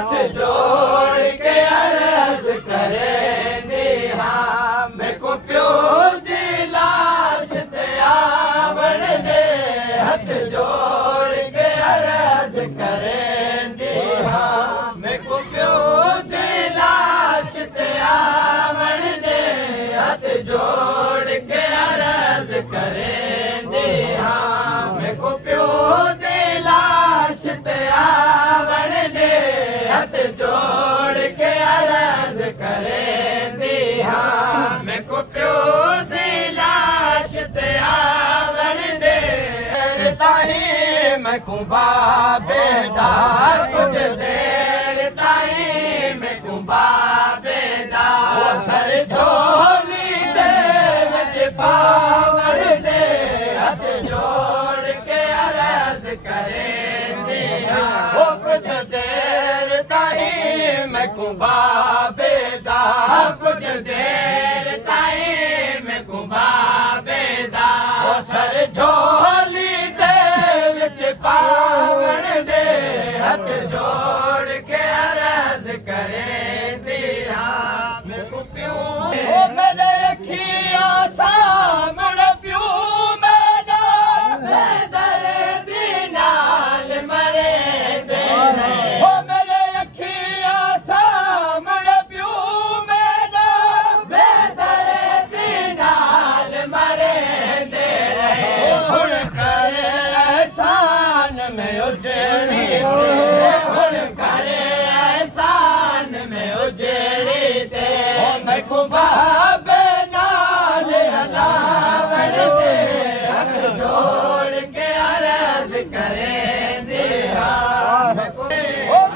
हथ जोड़ के अर्ज करेंदी हाँ मैं को प्यो जी लाश ते आवण दे हथ जोड़ के अर्ज करेंदी हाँ मैं को प्यो जी लाश ते आवण दे हथ जोड़ के अर्ज करेंदी हाँ मैं को प्यो जी लाश ते आवण दे हथ जोड़ के अर्ज करेंदी हाँ मैं को प्यो जी लाश ते आवण दे ताईं मैं को बाबे दा कुछ देर ताईं मैं को बाबे दा सर ढोली दे विच पावण दे हथ जोड़ के अर्ज करेंदी हाँ कुछ देर ताईं मैं को बाबे दा कुछ देर ताईं मैं को बाबे दा सर ढोली दे विच पावण दे हथ जोड़ के अर्ज करेंदी हाँ मैं को प्यो मेरे अखियां सामण प्यो मेरा दर्दी नाल मरे दे ओ मेरे अखियां सामण प्यो मेरा दर्दी नाल मरे दे हुण करे एहसान में उजड़ी हुण करे एहसान में उजड़ी दे मैं को बाबे नाल हलावण दे हथ जोड़ के अर्ज करेंदी हाँ मैं को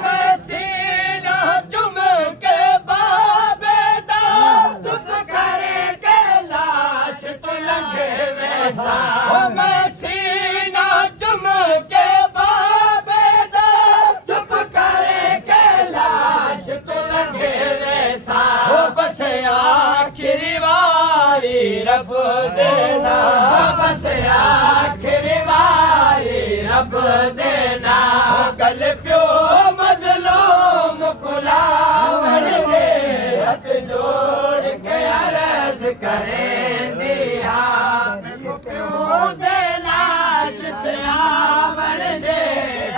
मैं सीना चुम के बाबे दा चुप करे के लाश तो लंघे वैसा मैं सीना चुम के बाबे दा चुप करे के लाश तो लंघे वैसा बस आखिरी वारी रब देना बस आखिरी वारी रब देना गल प्यो मजलूम कुलावण दे हथ जोड़ के अर्ज करेंदी हाँ मैं को प्यो दे लाश ते आवण दे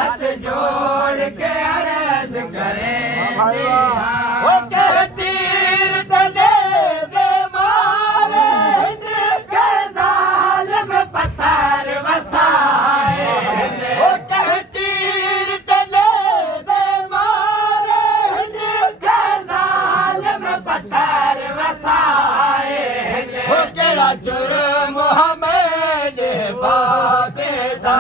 हथ जोड़ के अर्ज करेंदी हाँ कह तीर तले दे मारे के जालिम पत्थर वसाए ओ कह तीर तले दे मारे के जालिम पत्थर वसाए ओ केड़ा जुर्म हमें दे बाबे दा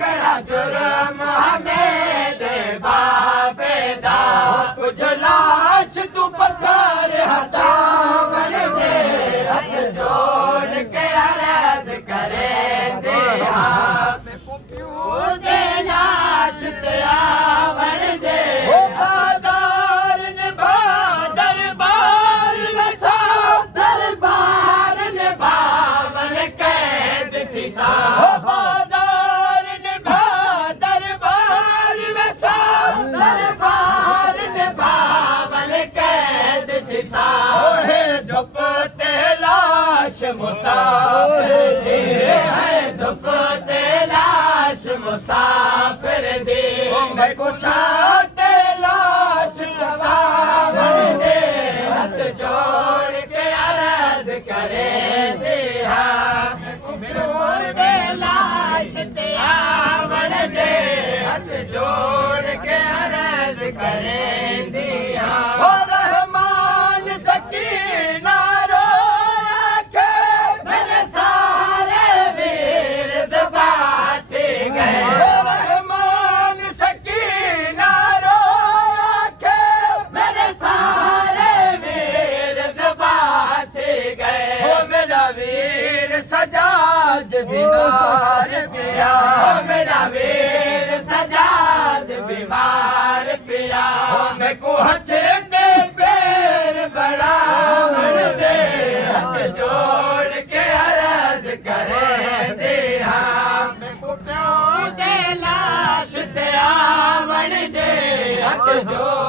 केड़ा जुर्म हमें दे बाबे दा कुछ लाश तू पत्थर हटावण दे हथ जोड़ के अर्ज करेंदी हाँ मैं को प्यो दे लाश ते आवण दे बाजार निभा दरबार वसा दरबार निभावण कैद थी सा बाजार निभा दरबार वसा दरबार निभावण कैद थी सा धुप ते लाश मुसाफिर दे है धुप ते लाश मुसाफिर दे मैं को छाते लाश छुपावण दे हथ जोड़ के अर्ज करेंदी हाँ मैं को प्यो दे लाश ते आवण दे हथ जोड़ के अर्ज करेंदी हाँ रहमान सकीना रोया के मेरे सारे वीर ज़बा थी गए रहमान सकीना रोया के मेरे सारे वीर ज़बा थी गए वो मेरा वीर सजाद बीमार पिया मेरा वीर सजाद बीमार पिया मैं को हथ दे पैर बढ़ावण दे हथ जोड़ के अर्ज करेंदी हाँ मैं को प्यो दे लाश ते आवण दे ਹੱਥ ਜੋੜ